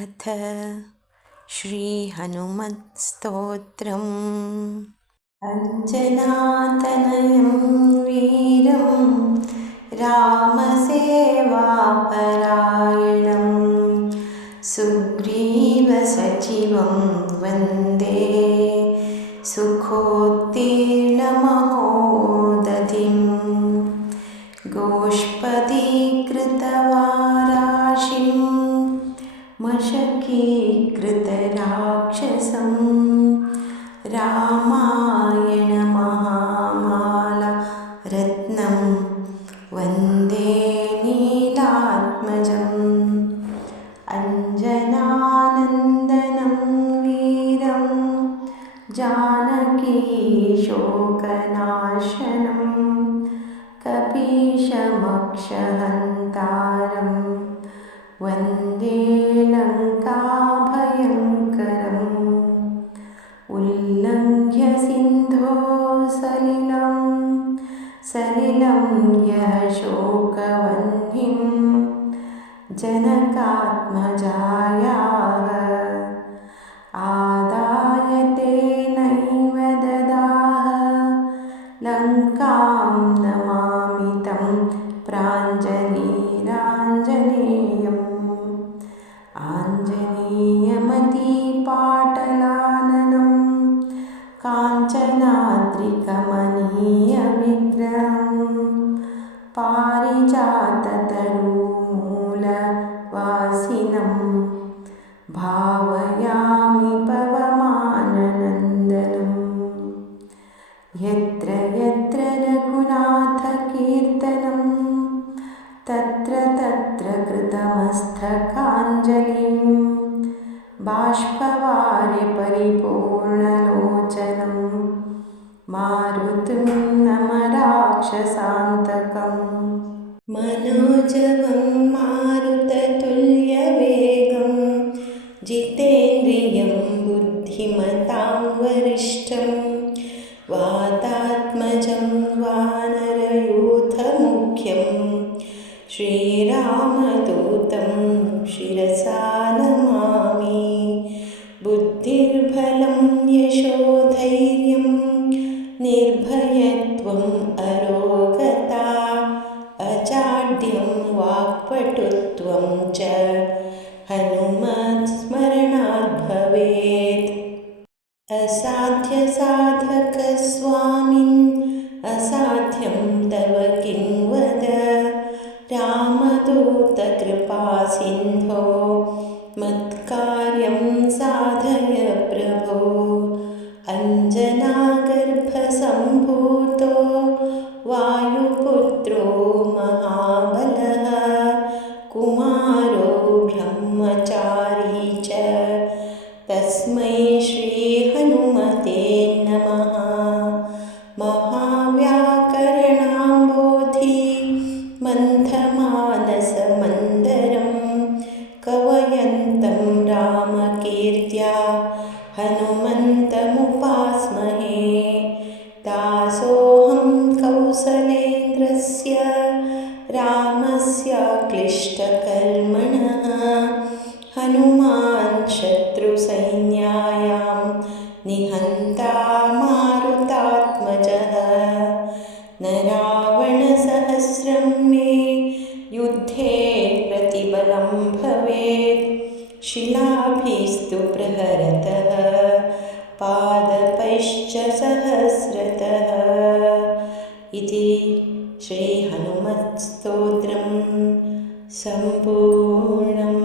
अथ श्रीहनुमत्स्तोत्रम्। अञ्जनातनयं वीरं रामसेवापरायणं सुग्रीवसचिवं वन्दे सुखोत्तीर्णमहोदधिं गोष्पदीकृतवाराशिं मशकीकृतराक्षसं रामायणमहामाला रत्नं वन्दे नीलात्मजम् अञ्जनानन्दनं वीरं जानकीशोकनाशनं कपीशमक्षहन्तारं वन्दे लङ्काभयङ्करम् उल्लङ्घ्य सलिलं यः शोकवह्निं जनकात्मजायाः आदाय तेनैव ददाह लङ्कां नमामि तं प्राञ्जलिराञ्जनेयम् आञ्जनेयमतिपाटलाननं काञ्चनाद्रिकमनीयविग्रहं पारिजाततरुमूलवासिनं भावयामि पवमाननन्दनम् यत्र यत्र रघुनाथकीर्तनं तत्र तत्र कृतमस्तकाञ्जलिं बाष्पवारि परिपूर्णलोचनं मारुतिं नमराक्षसान्तकम् मनोजवं मारुततुल्यवेगं जितेन्द्रियं बुद्धिमतां वरिष्ठं वातात्मजं वानरयूथमुख्यं श्रीरामदूतं शिरसा नमामि बुद्धिर्बलं यशोधैर्यं निर्भयत्वम् अरोगता अजाड्यं वाक्पटुत्वं च हनुमत्स्मरणात् भवेत् असाध्यसाधकस्वामिन् असाध्यं तव किं वद रामदूतकृपासिन्धो मत्कार्यं साधय प्रभो अञ्जनागर्भसम्भूतो वायुपुत्रो महाबलः कुमारो ब्रह्मचारी च तस्मै श्रीहनुमते नमः महाव्याकरणाम्बोधि मन्थमानसमन्दरं कवयन्तं रामकीर्त्या हनुमन्तमुपास्महे दासोऽहं कौसलेन्द्रस्य रामस्याक्लिष्टकर्मणः हनुमान् शत्रुसैन्यायां निहन्ता मारुतात्मजः न रावणसहस्रं मे युद्धे प्रतिबलं भवेत् शिलाभिस्तु प्रहरतः पादपैश्च सहस्रतः इति श्रीहनुमत्स्तोत्रं सम्पूर्णम्।